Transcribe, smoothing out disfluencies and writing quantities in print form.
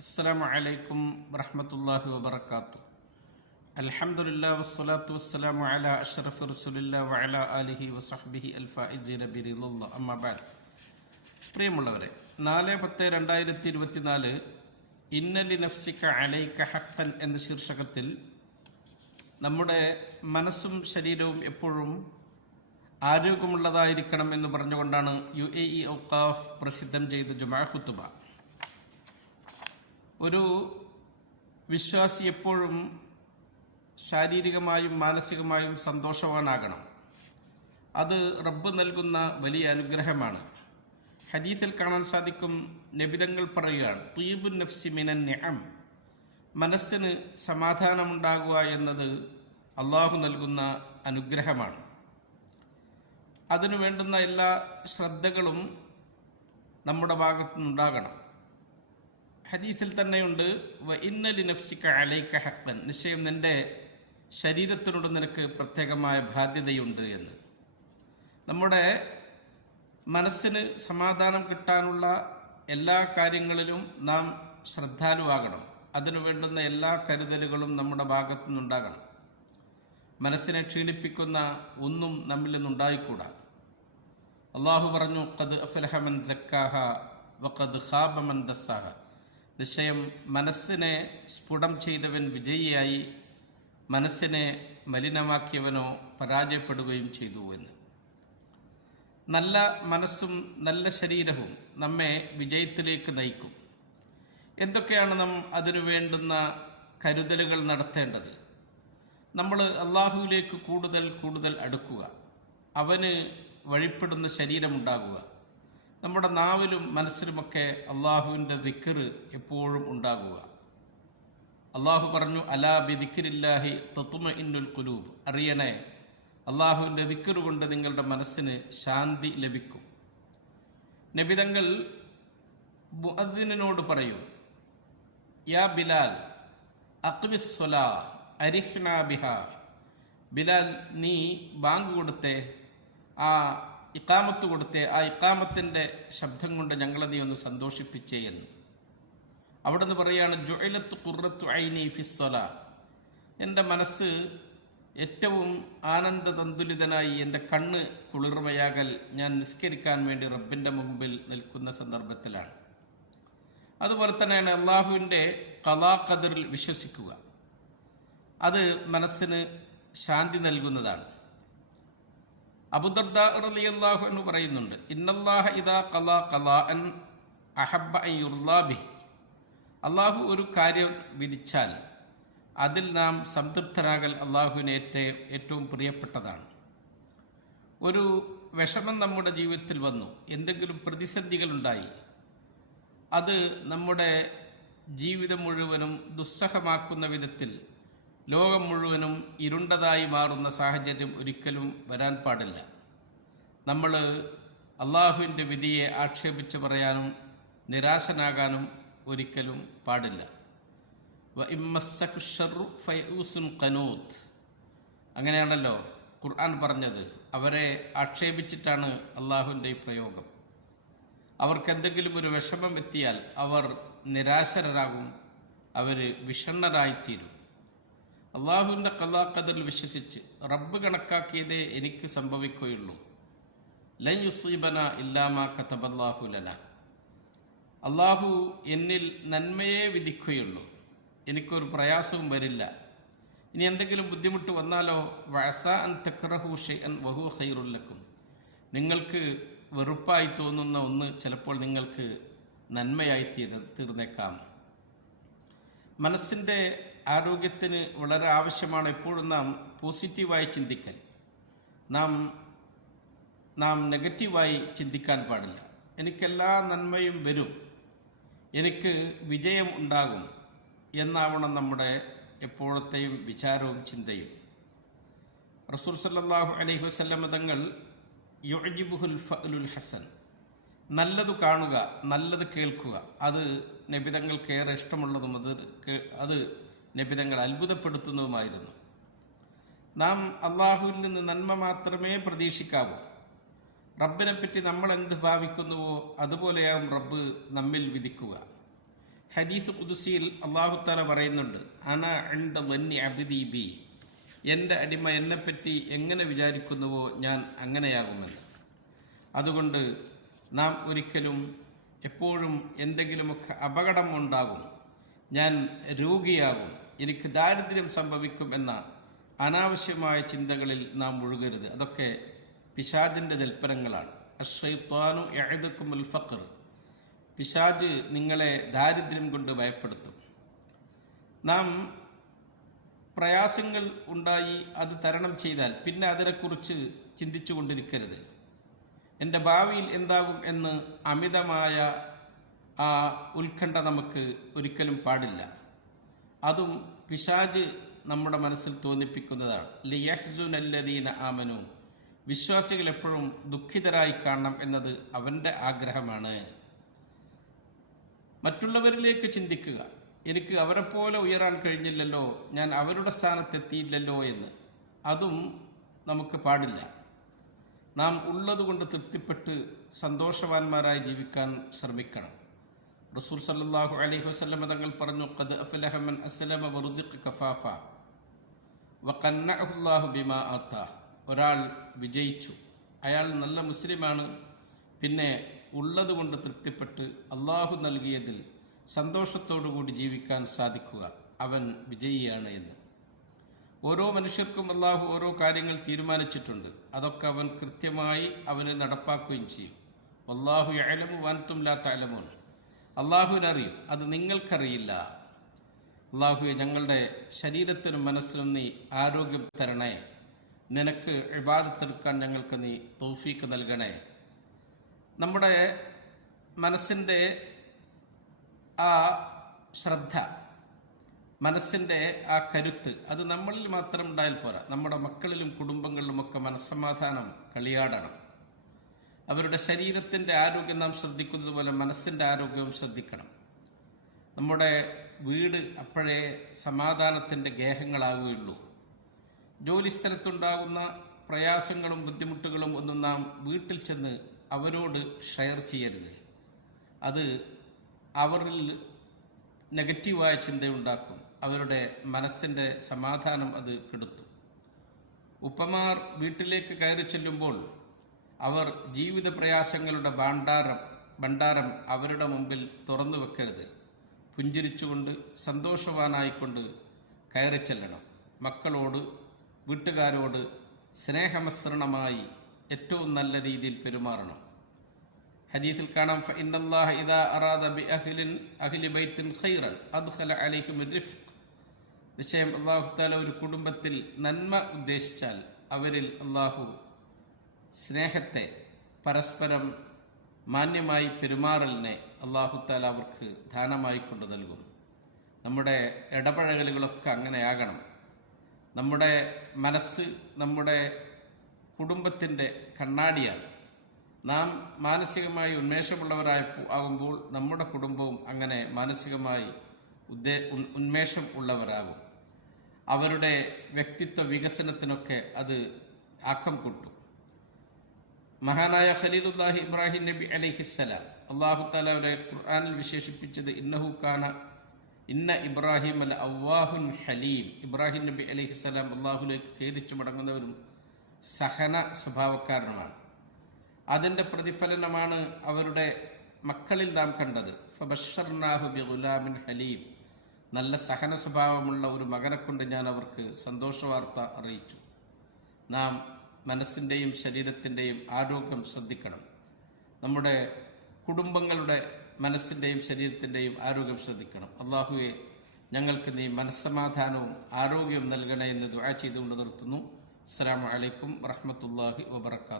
അസ്സലാമു അലൈക്കും വറഹ്മത്തുള്ളാഹി വബറകാതുഹു. അൽഹംദുലില്ലാഹി വസ്സലാത്തു വസ്സലാമു അലാ അഷ്റഫി റസൂലില്ലാഹി വഅലാ ആലിഹി വസഹ്ബിഹി അൽഫായിസീന ബിറിളില്ലാഹ്. അമ്മാ ബഅദ്. പ്രിയമുള്ളവരെ, 4/10/2024 ഇന്നലി നഫ്സിക അലൈക ഹഖൻ എന്ന ശീർഷകത്തിൽ നമ്മുടെ മനസ്സും ശരീരവും എപ്പോഴും ആരോഗ്യമുള്ളതായിരിക്കണം എന്ന് പറഞ്ഞുകൊണ്ടാണ് UAE ഔഖാഫ് പ്രസിദ്ധം ചെയ്ത ജുമാ ഖുതുബ. ഒരു വിശ്വാസി എപ്പോഴും ശാരീരികമായും മാനസികമായും സന്തോഷവാനാകണം. അത് റബ്ബ് നൽകുന്ന വലിയ അനുഗ്രഹമാണ്. ഹദീസിൽ കാണാൻ സാധിക്കും, നബിതങ്ങൾ പറയുകയാണ്, തീബുൻ നഫ്സി മിനൻ നിഅം, മനസ്സിന് സമാധാനമുണ്ടാകുക എന്നത് അള്ളാഹു നൽകുന്ന അനുഗ്രഹമാണ്. അതിനു വേണ്ടുന്ന എല്ലാ ശ്രദ്ധകളും നമ്മുടെ ഭാഗത്തുനിന്നുണ്ടാകണം. ഹദീസിൽ തന്നെയുണ്ട്, വ ഇന്നലി നഫ്സിക അലൈക ഹഖൻ, നിശ്ചയം നിന്റെ ശരീരത്തിനോട് നിനക്ക് പ്രത്യേകമായ ബാധ്യതയുണ്ട് എന്ന്. നമ്മുടെ മനസ്സിന് സമാധാനം കിട്ടാനുള്ള എല്ലാ കാര്യങ്ങളിലും നാം ശ്രദ്ധാലുവാകണം. അതിനു വേണ്ടുന്ന എല്ലാ കരുതലുകളും നമ്മുടെ ഭാഗത്തു നിന്നുണ്ടാകണം. മനസ്സിനെ ക്ഷീണിപ്പിക്കുന്ന ഒന്നും നമ്മിൽ നിന്നുണ്ടായിക്കൂടാ. അള്ളാഹു പറഞ്ഞു, ഖദ് അഫ്ലഹ മൻ സക്കാഹ വഖദ് ഖാബ മൻ ദസ്സാഹ, നിശ്ചയം മനസ്സിനെ സ്ഫുടം ചെയ്തവൻ വിജയിയായി, മനസ്സിനെ മലിനമാക്കിയവനോ പരാജയപ്പെടുകയും ചെയ്തു എന്ന്. നല്ല മനസ്സും നല്ല ശരീരവും നമ്മെ വിജയത്തിലേക്ക് നയിക്കും. എന്തൊക്കെയാണ് നാം അതിനു വേണ്ടുന്ന കരുതലുകൾ നടത്തേണ്ടത്? നമ്മൾ അള്ളാഹുവിലേക്ക് കൂടുതൽ കൂടുതൽ അടുക്കുക, അവന് വഴിപ്പെടുന്ന ശരീരമുണ്ടാകുക. നമ്മുടെ നാവിലും മനസ്സിലുമൊക്കെ അള്ളാഹുവിൻ്റെ ദിക്ർ എപ്പോഴും ഉണ്ടാകുക. അള്ളാഹു പറഞ്ഞു, അലാ ബി ദിക്രില്ലാഹി തത്മഇന്നുൽ ഖുലൂബ്, അറിയണേ, അള്ളാഹുവിൻ്റെ ദിക്ർ കൊണ്ട് നിങ്ങളുടെ മനസ്സിന് ശാന്തി ലഭിക്കും. നബിതങ്ങൾ മുഅദ്ദിനോട് പറയും, യാ ബിലാൽ അഖ്മിസ് സ്വലാ അരിഹ്നാ ബിഹാ, ബിലാൽ നീ ബാങ്ക് കൊടുത്തേ, ആ ഇഖാമത്ത് കൊടുത്തേ, ആ ഇഖാമത്തിൻ്റെ ശബ്ദം കൊണ്ട് ഞങ്ങളെ നീ ഒന്ന് സന്തോഷിപ്പിച്ചേ എന്ന്. അവിടെ നിന്ന് പറയുകയാണ്, ജുഇലത്ത് ഖുർറത്തു ഐനി ഫിസ്സലാ, എൻ്റെ മനസ്സ് ഏറ്റവും ആനന്ദതന്തുലിതനായി, എൻ്റെ കണ്ണ് കുളിർമയാകൽ ഞാൻ നിസ്കരിക്കാൻ വേണ്ടി റബ്ബിൻ്റെ മുമ്പിൽ നിൽക്കുന്ന സന്ദർഭത്തിലാണ്. അതുപോലെ തന്നെയാണ് അള്ളാഹുവിൻ്റെ ഖളാ ഖദറിൽ വിശ്വസിക്കുക. അത് മനസ്സിന് ശാന്തി നൽകുന്നതാണ്. അബൂദർദാ റളിയല്ലാഹു അൻഹു പറയുന്നുണ്ട്, ഇന്നല്ലാഹ ഇദാ ഖളാ ഖളാഅൻ അഹബ്ബ അൻ യുർളാ ബിഹി, അള്ളാഹു ഒരു കാര്യം വിധിച്ചാൽ അതിൽ നാം സംതൃപ്തരാകൽ അള്ളാഹുവിന് ഏറ്റവും പ്രിയപ്പെട്ടതാണ്. ഒരു വിഷമം നമ്മുടെ ജീവിതത്തിൽ വന്നു, എന്തെങ്കിലും പ്രതിസന്ധികളുണ്ടായി, അത് നമ്മുടെ ജീവിതം മുഴുവനും ദുസ്സഹമാക്കുന്ന വിധത്തിൽ, ലോകം മുഴുവനും ഇരുണ്ടതായി മാറുന്ന സാഹചര്യം ഒരിക്കലും വരാൻ പാടില്ല. നമ്മൾ അള്ളാഹുവിൻ്റെ വിധിയെ ആക്ഷേപിച്ച് പറയാനും നിരാശനാകാനും ഒരിക്കലും പാടില്ല. വ ഇമ്മസ്സകു ശർറു ഫയഊസുൻ ഖനൂത്ത്, അങ്ങനെയാണല്ലോ ഖുർആൻ പറഞ്ഞത്. അവരെ ആക്ഷേപിച്ചിട്ടാണ് അള്ളാഹുവിൻ്റെ ഈ പ്രയോഗം. അവർക്കെന്തെങ്കിലും ഒരു വിഷമം എത്തിയാൽ അവർ നിരാശരാകും, അവർ വിഷണ്ണരായിത്തീരും. അള്ളാഹുവിൻ്റെ ഖളാ ഖദറിൽ വിശ്വസിച്ച് റബ്ബ് കണക്കാക്കിയതേ എനിക്ക് സംഭവിക്കുകയുള്ളൂ. ലൻ യുസീബന ഇല്ലാ മാ കതബല്ലാഹു ലനാ, അള്ളാഹു എന്നിൽ നന്മയെ വിധിക്കുകയുള്ളൂ, എനിക്കൊരു പ്രയാസവും വരില്ല. ഇനി എന്തെങ്കിലും ബുദ്ധിമുട്ട് വന്നാലോ, വഅസാ അൻ തക്റഹു ഷൈഅൻ വഹുവ ഖൈറുൽ ലക്കും, നിങ്ങൾക്ക് വെറുപ്പായി തോന്നുന്ന ഒന്ന് ചിലപ്പോൾ നിങ്ങൾക്ക് നന്മയായി തീർന്നേക്കാം. മനസ്സിൻ്റെ ആരോഗ്യത്തിന് വളരെ ആവശ്യമാണ് എപ്പോഴും നാം പോസിറ്റീവായി ചിന്തിക്കൽ. നാം നെഗറ്റീവായി ചിന്തിക്കാൻ പാടില്ല. എനിക്കെല്ലാ നന്മയും വരും, എനിക്ക് വിജയം ഉണ്ടാകും എന്നാവണം നമ്മുടെ എപ്പോഴത്തെയും വിചാരവും ചിന്തയും. റസൂൽ സല്ലല്ലാഹു അലൈഹി വസല്ലം തങ്ങൾ യുഅ്ജിബുൽ ഫഅലുൽ ഹസൻ, നല്ലത് കാണുക, നല്ലത് കേൾക്കുക, അത് നബിതങ്ങൾക്ക് ഏറെ ഇഷ്ടമുള്ളതും അത് നബിതങ്ങൾ അത്ഭുതപ്പെടുത്തുന്നതുമായിരുന്നു. നാം അള്ളാഹുവിൽ നിന്ന് നന്മ മാത്രമേ പ്രതീക്ഷിക്കാവൂ. റബ്ബിനെ പറ്റി നമ്മൾ എന്ത് ഭാവിക്കുന്നുവോ അതുപോലെയാകും റബ്ബ് നമ്മിൽ വിധിക്കുക. ഹദീസ് ഖുദ്സിയിൽ അല്ലാഹു തആല പറയുന്നുണ്ട്, അന ഇൻദ ദന്നി അബ്ദി ബി, എൻ്റെ അടിമ എന്നെപ്പറ്റി എങ്ങനെ വിചാരിക്കുന്നുവോ ഞാൻ അങ്ങനെയാകുമെന്ന്. അതുകൊണ്ട് നാം ഒരിക്കലും എപ്പോഴും എന്തെങ്കിലുമൊക്കെ അപകടം ഉണ്ടാകും, ഞാൻ രോഗിയാകും, എനിക്ക് ദാരിദ്ര്യം സംഭവിക്കും എന്ന അനാവശ്യമായ ചിന്തകളിൽ നാം മുഴുകരുത്. അതൊക്കെ പിശാചിൻ്റെ ജൽപ്പനങ്ങളാണ്. അശ്ശൈത്വാനു യഅദുകുമുൽ ഫഖർ, പിശാച് നിങ്ങളെ ദാരിദ്ര്യം കൊണ്ട് ഭയപ്പെടുത്തും. നാം പ്രയാസങ്ങൾ ഉണ്ടായി അത് തരണം ചെയ്താൽ പിന്നെ അതിനെക്കുറിച്ച് ചിന്തിച്ചു കൊണ്ടിരിക്കരുത്. എൻ്റെ ഭാവിയിൽ എന്താകും എന്ന് അമിതമായ ആ ഉത്കണ്ഠ നമുക്ക് ഒരിക്കലും പാടില്ല. അതും പിശാച് നമ്മുടെ മനസ്സിൽ തോന്നിപ്പിക്കുന്നതാണ്. ലിയഹ്സുനല്ലദീന ആമനു, വിശ്വാസികൾ എപ്പോഴും ദുഃഖിതരായി കാണണം എന്നത് അവൻ്റെ ആഗ്രഹമാണ്. മറ്റുള്ളവരിലേക്ക് ചിന്തിക്കുക, എനിക്ക് അവരെപ്പോലെ ഉയരാൻ കഴിഞ്ഞില്ലല്ലോ, ഞാൻ അവരുടെ സ്ഥാനത്തെത്തിയില്ലല്ലോ എന്ന്. അതും നമുക്ക് പാടില്ല. നാം ഉള്ളതുകൊണ്ട് തൃപ്തിപ്പെട്ട് സന്തോഷവാന്മാരായി ജീവിക്കാൻ ശ്രമിക്കണം. റസൂൽ സല്ലല്ലാഹു അലൈഹി വസല്ലം തങ്ങൾ പറഞ്ഞു, ഖദ് അഫ്ലഹ മൻ അസ്ലമ വറുസിഖ കഫാഫ വഖന്നഅഹു അല്ലാഹു ബിമാ ആതാ. ഒരാൾ വിജയിച്ചു, അയാൾ നല്ല മുസ്ലിമാണ്, പിന്നെ ഉള്ളതുകൊണ്ട് തൃപ്തിപ്പെട്ട് അള്ളാഹു നൽകിയതിൽ സന്തോഷത്തോടുകൂടി ജീവിക്കാൻ സാധിക്കുക, അവൻ വിജയിയാണ് എന്ന്. ഓരോ മനുഷ്യർക്കും അള്ളാഹു ഓരോ കാര്യങ്ങൾ തീരുമാനിച്ചിട്ടുണ്ട്. അതൊക്കെ അവൻ കൃത്യമായി അവന് നടപ്പാക്കുകയും ചെയ്യും. വല്ലാഹു യഅലമു വഅൻതും ലാ തഅലമൂൻ, അള്ളാഹുവിനറിയും, അത് നിങ്ങൾക്കറിയില്ല. അള്ളാഹുവെ, ഞങ്ങളുടെ ശരീരത്തിനും മനസ്സിനും നീ ആരോഗ്യം തരണേ, നിനക്ക് ഇബാദത്തെടുക്കാൻ ഞങ്ങൾക്ക് നീ തൗഫീഖ് നൽകണേ. നമ്മുടെ മനസ്സിൻ്റെ ആ ശ്രദ്ധ, മനസ്സിൻ്റെ ആ കരുത്ത്, അത് നമ്മളിൽ മാത്രം ഉണ്ടായാൽ പോരാ. നമ്മുടെ മക്കളിലും കുടുംബങ്ങളിലുമൊക്കെ മനസ്സമാധാനം കളിയാടണം. അവരുടെ ശരീരത്തിൻ്റെ ആരോഗ്യം നാം ശ്രദ്ധിക്കുന്നത് പോലെ മനസ്സിൻ്റെ ആരോഗ്യവും ശ്രദ്ധിക്കണം. നമ്മുടെ വീട് അപ്പോഴേ സമാധാനത്തിൻ്റെ ഗേഹങ്ങളാവുകയുള്ളൂ. ജോലിസ്ഥലത്തുണ്ടാകുന്ന പ്രയാസങ്ങളും ബുദ്ധിമുട്ടുകളും ഒന്നും നാം വീട്ടിൽ ചെന്ന് അവരോട് ഷെയർ ചെയ്യരുത്. അത് അവരിൽ നെഗറ്റീവായ ചിന്തയുണ്ടാക്കും, അവരുടെ മനസ്സിൻ്റെ സമാധാനം അത് കെടുത്തും. ഉപ്പമാർ വീട്ടിലേക്ക് കയറി ചെല്ലുമ്പോൾ അവർ ജീവിത പ്രയാസങ്ങളുടെ ഭണ്ഡാരം അവരുടെ മുമ്പിൽ തുറന്നു വെക്കരുത്. പുഞ്ചിരിച്ചുകൊണ്ട് സന്തോഷവാനായിക്കൊണ്ട് കയറി ചെല്ലണം. മക്കളോട്, വീട്ടുകാരോട് സ്നേഹമസൃണമായി ഏറ്റവും നല്ല രീതിയിൽ പെരുമാറണം. ഹദീസിൽ കാണാം, ഫഇന്നല്ലാഹ ഇദാ അറാദ ബിഅഹ്ലി ബൈത്തിൻ ഖൈറൻ അദ്ഖല അലൈഹിം റിഫ്ഖ്, നിശ്ചയം അല്ലാഹു തആല ഒരു കുടുംബത്തിൽ നന്മ ഉദ്ദേശിച്ചാൽ അവരിൽ അല്ലാഹു സ്നേഹത്തെ, പരസ്പരം മാന്യമായി പെരുമാറലിനെ അല്ലാഹു തആല അവർക്ക് ദാനമായി കൊണ്ട് നൽകും. നമ്മുടെ ഇടപഴകലുകളൊക്കെ അങ്ങനെയാകണം. നമ്മുടെ മനസ്സ് നമ്മുടെ കുടുംബത്തിൻ്റെ കണ്ണാടിയാണ്. നാം മാനസികമായി ആകുമ്പോൾ നമ്മുടെ കുടുംബവും അങ്ങനെ മാനസികമായി ഉന്മേഷം ഉള്ളവരാകും. അവരുടെ വ്യക്തിത്വ വികസനത്തിനൊക്കെ അത് ആക്കം കൂട്ടും. മഹാനായ ഖലീലുല്ലാഹി ഇബ്രാഹിം നബി അലൈഹിസ്സലാം, അല്ലാഹു തആല അവരെ ഖുർആനിൽ വിശേഷിപ്പിച്ചത് ഇന്ന ഇബ്രാഹിം അൽ അവ്വാഹുൻ ഹലീം. ഇബ്രാഹിം നബി അലൈഹിസ്സലാം അള്ളാഹുലേക്ക് ഖേദിച്ചു മടങ്ങുന്നവരും സഹന സ്വഭാവക്കാരനുമാണ്. അതിൻ്റെ പ്രതിഫലനമാണ് അവരുടെ മക്കളിൽ നാം കണ്ടത്. ഫബശ്ശർനാഹു ബിഗുലാമിൻ ഹലീം, നല്ല സഹന സ്വഭാവമുള്ള ഒരു മകനെ കൊണ്ട് ഞാൻ അവർക്ക് സന്തോഷവാർത്ത അറിയിച്ചു. നാം മനസ്സിൻ്റെയും ശരീരത്തിൻ്റെയും ആരോഗ്യം ശ്രദ്ധിക്കണം. നമ്മുടെ കുടുംബങ്ങളുടെ മനസ്സിൻ്റെയും ശരീരത്തിൻ്റെയും ആരോഗ്യം ശ്രദ്ധിക്കണം. അല്ലാഹുവേ, ഞങ്ങൾക്ക് നീ മനസ്സമാധാനവും ആരോഗ്യവും നൽകണേ എന്ന് ദുആ ചെയ്തുകൊണ്ട് നിർത്തുന്നു. അസ്സലാമു അലൈക്കും വറഹ്മത്തുള്ളാഹി വബറകാതുഹു.